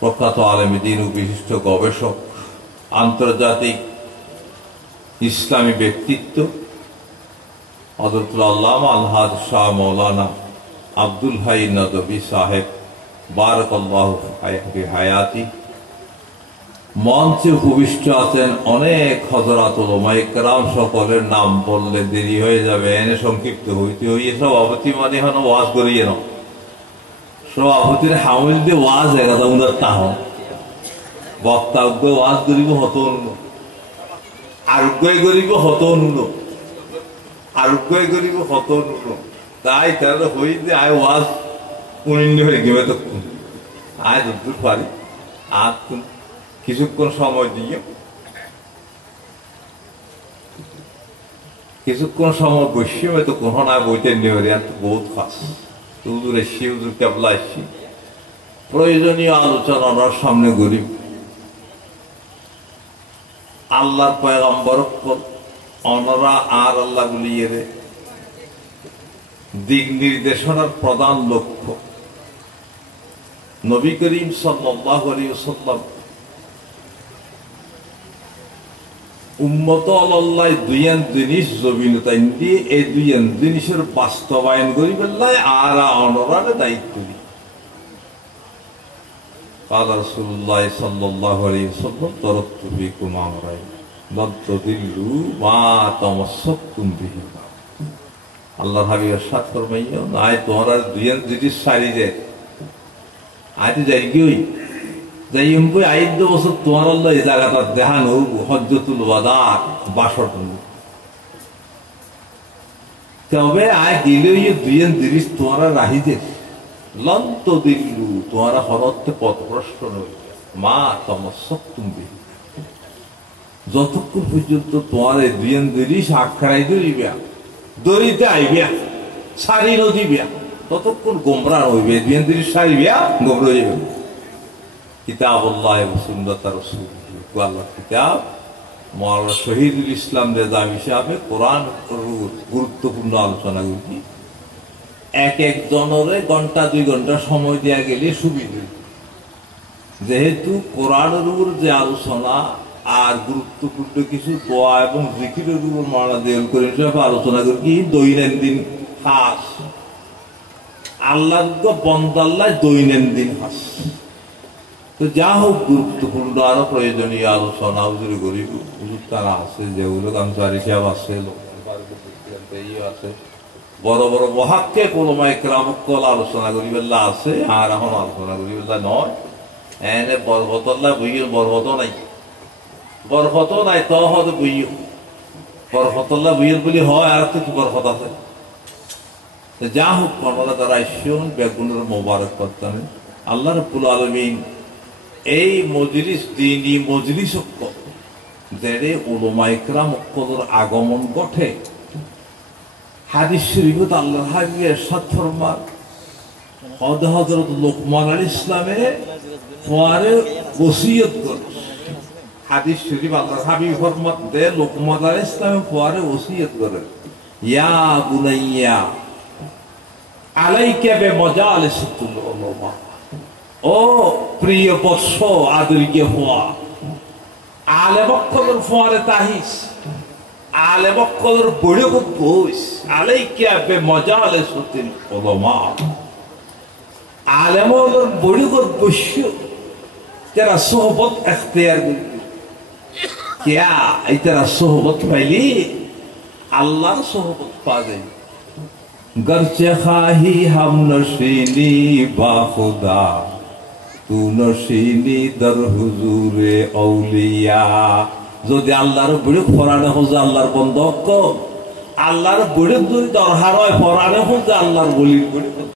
প্রখ্যাত আলেমে দ্বীন ও বিশিষ্ট গবেষক, আন্তর্জাতিক ইসলামী ব্যক্তিত্ব হযরতুল আল্লামা আলহাজ শাহ মৌলানা আব্দুল হাই নদভী সাহেব বারাকাল্লাহু ফি হায়াতি। মঞ্চে উপবিষ্ট আছেন অনেক হযরত উলামায়ে কেরাম, সকলের নাম বললে দেরি হয়ে যাবে, এনে সংক্ষিপ্ত হইতে হইয়ে সভাপতি মানে হন ওয়াজ করিয়ে ন সভাপতির হামিল দিয়ে ওয়াজ এগাদা উনার তাহ বক্তা ওয়াজ করিব হত আরোগ্য করিব হত আরোগ্য করিব হত তাই তাহলে হই যে আয় ওয়াজ উনিন্নি হয়ে গেবে তো আয় দূর পারি আর কিছুক্ষণ সময় দিয়ে কিছুক্ষণ সময় বসে হয়তো কোনো না বইতে নেবে বহুত খাস হুজুর এসছি, হুজুর কেবলা এসছি, প্রয়োজনীয় আলোচনা ওনার সামনে গরিব আল্লাহর পয়গম্বর অনরা আর আল্লাহ গুলিয়ে দিক নির্দেশনার প্রধান লক্ষ্য নবী করিম সাল্লাল্লাহু আলাইহি ওয়াসাল্লাম উম্মত আল্লাহ দুইয়ান জিনিস জবিনতাইন দিয়ে এই দুইয়ান জিনিসের বাস্তবায়ন করি বেলায় আর অনরার দায়িত্ব দিই। قال رسول الله صلى الله عليه وسلم تركت فيكم امرين لن تضلوا ما تمسكتم به। আল্লাহর হাবিব ارشاد ফরমাইয়া নাই তোমরা দুইয়ান জিনিস সারি যায় আইতে যাই কি হই যাই এমবই 5 বছর তোমার আল্লাহ এই জায়গাটা দেখানো হজ্জতুল ওয়াদা বাসর তবে আয় গেলে দুইয়ান জিনিস তোমরা রাহি যে লন্ত দিল্লু তোমরা হরতে পথভ্রষ্ট নই মা তমসক তুমি যতক্ষণ পর্যন্ত তোমার এই দুইয়ান জিনিস আখড়াই ধরিবা দড়িতে আইবিয়া সারি নদীবিয়া ততক্ষণ গোমরা হইবে, দুইয়ান জিনিস সারিবিয়া গোমরা হইবে। কিতাবুল্লাহ ওয়া সুন্নাত রাসূলিহি আল্লাহর কিতাব মাওলানা শহীদুল ইসলাম রেজা হিসাবে কোরআন গুরুত্বপূর্ণ আলোচনা করি। এক জনের ঘন্টা 2 ঘন্টা সময় দেওয়া গেলে সুবিধা, যেহেতু কোরআনের উপর যে আলোচনা আর গুরুত্বপূর্ণ কিছু দোয়া এবং জিকিরের উপর মাওলানা দেওয়াল করে আলোচনা করি দৈনন্দিন খাস আল্লাহর বন্দাল্লাহ দৈনন্দিন খাস। তো যা হোক গুরুত্বপূর্ণ আরো প্রয়োজনীয় আলোচনা হুজুর গরিব হুজুর তারা আছে, যেগুলো কামচারি সাহেব আছে, আছে বড় বড় মহাক্কে কোলমায়ে কেরামকল আলোচনা করিবেলা আছে, আর এখন আলোচনা করিবেলা নয়। এনে বরফতল্লা বইয়ের বরফত নাই তো হতে বইও বরফতল্লা বইয়ের বলি হয় আর কিছু বরফত আছে। যা হোক কর্মলা তারা ঈশ্বর বেগুনের মোবারক করতেন। আল্লাহ রাব্বুল আলামিন এই মজলিস দ্বীনি মজলিস যেড়ে উলামায়ে কেরাম অক্কদের আগমন ঘটে হাদিস শরীফত আল্লাহর হাবিব ইরশাদ ফরমান হযরত লোকমান আলাইহিস সালামে পরে ওসিয়ত করে। হাদিস শরীফ আল্লাহর হাবিব ফরমান দে লোকমান আলাইহিস সালামে পরে ওসিয়ত করে ইয়া বুনাইয়া আলাইকা বিমাজালিসিল উলামা, ও প্রিয় বৎস আদরিকে হওয়া আলেম অক্কদের ফোয়ারে তাহিস আলেম অক্কদের বড় বইস আলাইকা বিমাজালিসিল উলামা, আলেমদের বড় বইস তেরা সোহবত ইখতিয়ার করবি কিয়া এই তেরা সোহবত পাইলি আল্লাহর সোহবত পাবে। গরচে খাহি হাম নশিনি বা খুদা তু নশিনি দর হুজুরে আউলিয়া। যদি আল্লাহর বুড়ি ফরানে হোক আল্লাহর বন্ধ আল্লাহর বুড়ি যদি দরহার হয় ফরানে হোক আল্লাহর বলির বুড়ি